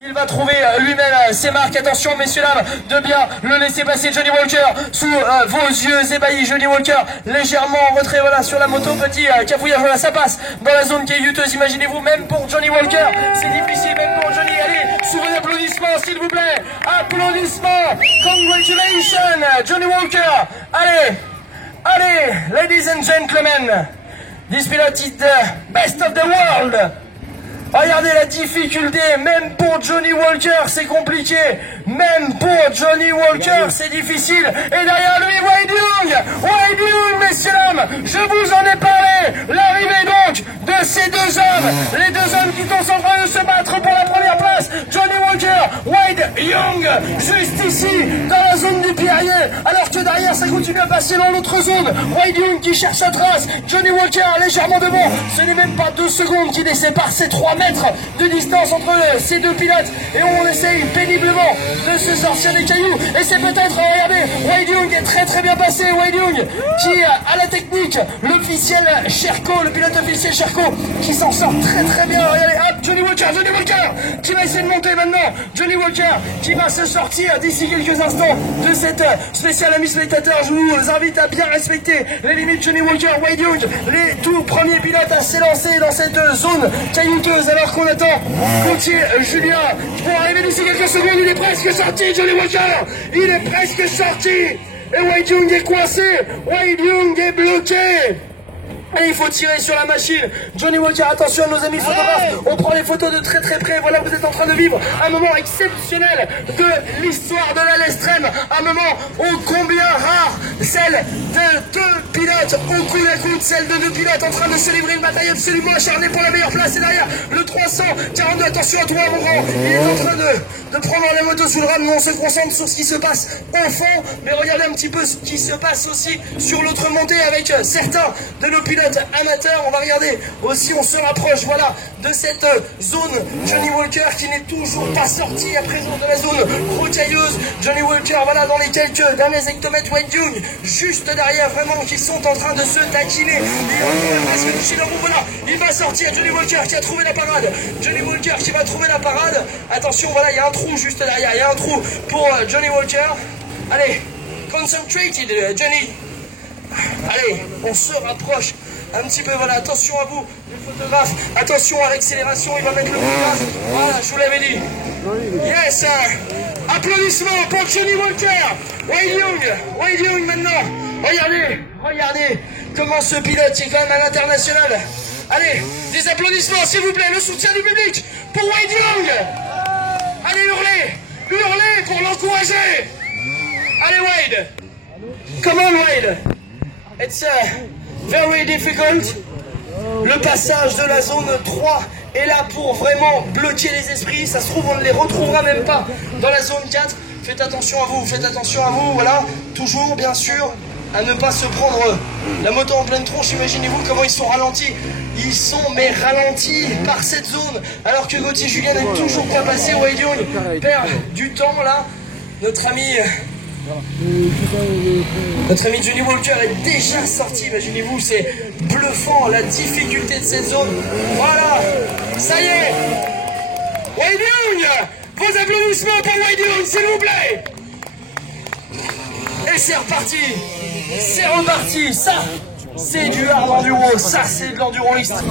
Il va trouver lui-même ses marques. Attention messieurs dames de bien le laisser passer Johnny Walker sous vos yeux ébahis. Johnny Walker légèrement en retrait, voilà, sur la moto, petit cafouillage, voilà, ça passe dans la zone qui est juteuse. Imaginez-vous, même pour Johnny Walker c'est difficile, même pour Johnny. Allez, sous vos applaudissements s'il vous plaît, applaudissements, congratulations Johnny Walker. Allez, ladies and gentlemen, this pilot is the best of the world. Regardez la difficulté, même pour Johnny Walker c'est compliqué, même pour Johnny Walker c'est difficile, et derrière lui Wade Young, messieurs dames, je vous en ai parlé, l'arrivée donc de ces deux hommes, les deux hommes qui sont en train de se battre pour la première place, Johnny Walker, Wade Young, juste ici, dans la zone du Pierrier, alors que derrière ça continue à passer dans l'autre zone, Wade Young qui cherche sa trace, Johnny Walker légèrement devant, ce n'est même pas 2 secondes qui les séparent, c'est 3 mètres de distance entre ces deux pilotes, et on essaye péniblement de se sortir des cailloux, et c'est peut-être, regardez, Wade Young est très bien passé, Wade Young qui a la technique, l'officiel Sherco, le pilote officiel Sherco qui s'en sort très bien, regardez, hop, Johnny Walker qui va essayer de monter maintenant, Johnny Walker qui va se sortir d'ici quelques instants de cette spéciale. Amis spectateurs, je vous invite à bien respecter les limites. Johnny Walker, Wade Young, les tout premiers pilotes à s'élancer dans cette zone caillouteuse, alors qu'on attend Gauthier Julien pour arriver d'ici quelques secondes. Il est presque sorti, Johnny Walker, il est presque sorti, et Wade Young est coincé, Wade Young est bloqué. Et il faut tirer sur la machine. Johnny Walker, attention à nos amis photographes, on prend les photos de très près. Voilà, vous êtes en train de vivre un moment exceptionnel de l'histoire de la Lestrem, un moment ô combien rare, celle de deux pilotes au coude à coude, celle de deux pilotes en train de se livrer une bataille absolument acharnée pour la meilleure place. Et derrière le 342, attention à toi mon grand, il est en train de prendre la moto sous le rame. Nous on se concentre sur ce qui se passe au fond, mais regardez un petit peu ce qui se passe aussi sur l'autre montée avec certains de nos pilotes amateurs. On va regarder aussi, on se rapproche, voilà, de cette zone. Johnny Walker qui n'est toujours pas sorti à présent de la zone rocailleuse. Johnny Walker, voilà, dans les quelques derniers hectomètres. Wade Young juste derrière, vraiment, qui sont en train de se taquiner. Il va presque toucher la roue, voilà, il va sortir. Johnny Walker qui a trouvé la parade. Johnny Walker qui va trouver la parade. Attention, voilà, il y a un trou juste derrière, il y a un trou pour Johnny Walker. Allez, concentrated Johnny. Allez, on se rapproche un petit peu, voilà, attention à vous, les photographes, attention à l'accélération, il va mettre le photographe, voilà, je vous l'avais dit. Yes, applaudissements pour Johnny Walker, Wade Young maintenant, regardez comment ce pilote est quand même à l'international. Allez, des applaudissements s'il vous plaît, le soutien du public pour Wade Young. Allez, hurlez pour l'encourager. Allez Wade, come on Wade. It's very difficult. Le passage de la zone 3 est là pour vraiment bloquer les esprits. Ça se trouve, on ne les retrouvera même pas dans la zone 4. Faites attention à vous, voilà. Toujours, bien sûr, à ne pas se prendre la moto en pleine tronche. Imaginez-vous comment ils sont ralentis. Ils sont ralentis par cette zone. Alors que Gauthier Julien n'est toujours pas passé. Wade Young perd du temps là. Notre ami Johnny Walker est déjà sorti, imaginez-vous, c'est bluffant la difficulté de cette zone. Voilà, ça y est, Wade Young, vos applaudissements pour Wade Young, s'il vous plaît. Et c'est reparti, ça c'est du hard enduro, ça c'est de l'enduro extrême.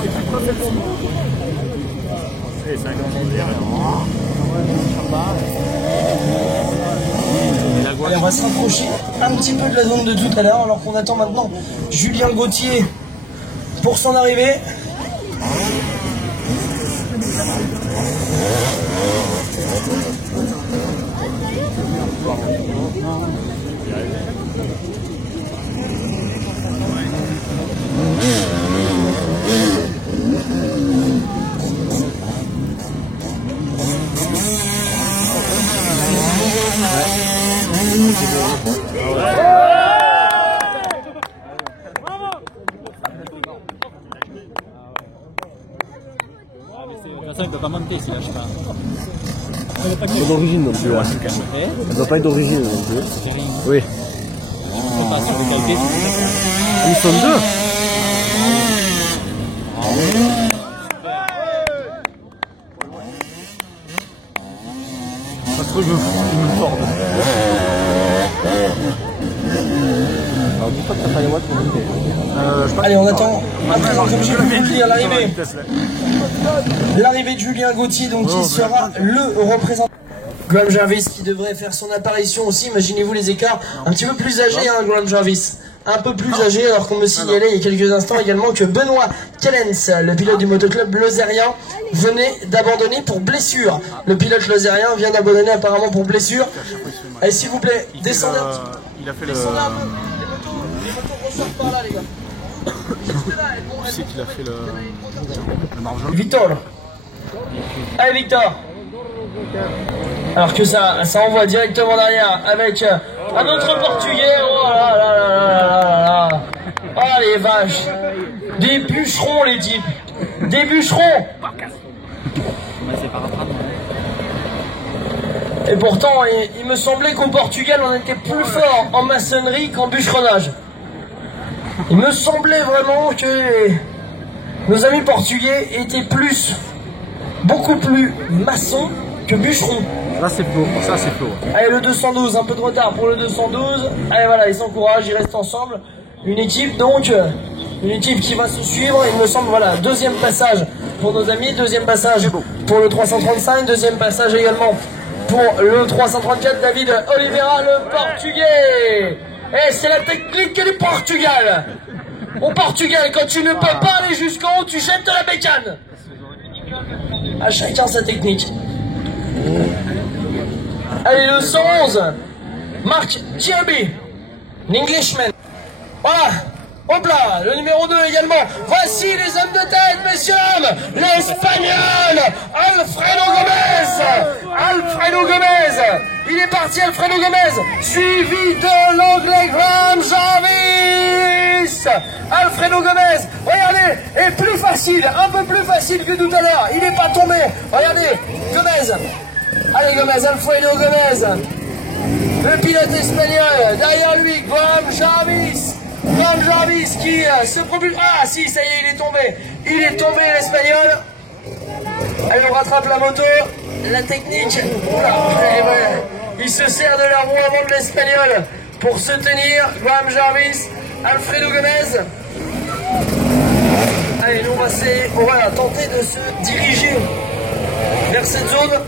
Allez, on va se rapprocher un petit peu de la zone de tout à l'heure, alors qu'on attend maintenant Julien Gauthier pour son arrivée. Ça ne peut pas monter celui-là, je pense. Pas d'origine non plus. Elle doit pas être d'origine non plus. Oui. C'est pas sûr de qualité. Nous sommes deux. faut que je me torde. Alors dis pas que t'as pas les watts pour monter. Allez, on attend. Comme j'ai pu vous le dire, l'arrivée de Julien Gauthier, donc qui sera le représentant. Graham Jarvis qui devrait faire son apparition aussi. Imaginez-vous les écarts. Un petit peu plus âgé, hein, Graham Jarvis. Un peu plus âgé, alors qu'on me signalait il y a quelques instants également que Benoît Kellens, le pilote du motoclub lozérien, venait d'abandonner pour blessure. Le pilote lozérien vient d'abandonner apparemment pour blessure. Allez, s'il vous plaît, descendez un petit peu. Il a fait Descendez un peu. Les motos ressortent par là, les gars. Tu sais qu'il a fait le margeau. Victor. Allez, Victor. Alors que ça envoie directement derrière avec un autre portugais. Oh là là là là là là là. Oh les vaches. Des bûcherons les types. Des bûcherons. Et pourtant il me semblait qu'au Portugal on était plus fort en maçonnerie qu'en bûcheronnage. Il me semblait vraiment que nos amis portugais étaient beaucoup plus maçons que bûcherons. Là c'est faux, ça c'est faux. Allez, le 212, un peu de retard pour le 212. Allez, voilà, ils s'encouragent, ils restent ensemble. Une équipe donc, une équipe qui va se suivre. Il me semble, voilà, deuxième passage pour nos amis, deuxième passage pour le 335, deuxième passage également pour le 334, David Oliveira, le portugais. Et c'est la technique du Portugal. Au Portugal, quand tu ne peux pas aller jusqu'en haut, tu jettes de la bécane. À chacun sa technique. Allez, le 111, Marc Kirby, l'Englishman. Voilà, hop là, le numéro 2 également. Voici les hommes de tête, messieurs, l'Espagnol, Alfredo Gomez. Alfredo Gomez, il est parti, Alfredo Gomez, suivi de l'anglais Graham Jarvis. Alfredo Gomez, regardez, est plus facile, un peu plus facile que tout à l'heure. Il n'est pas tombé, regardez, Gomez. Allez Gomez, Alfredo Gomez, le pilote espagnol, derrière lui Graham Jarvis. Graham Jarvis qui se propulse. Ah si, ça y est, il est tombé l'espagnol. Allez, on rattrape la moto, la technique. Oula, il se sert de la roue avant de l'espagnol pour se tenir. Graham Jarvis, Alfredo Gomez. Allez, nous on va tenter de se diriger vers cette zone.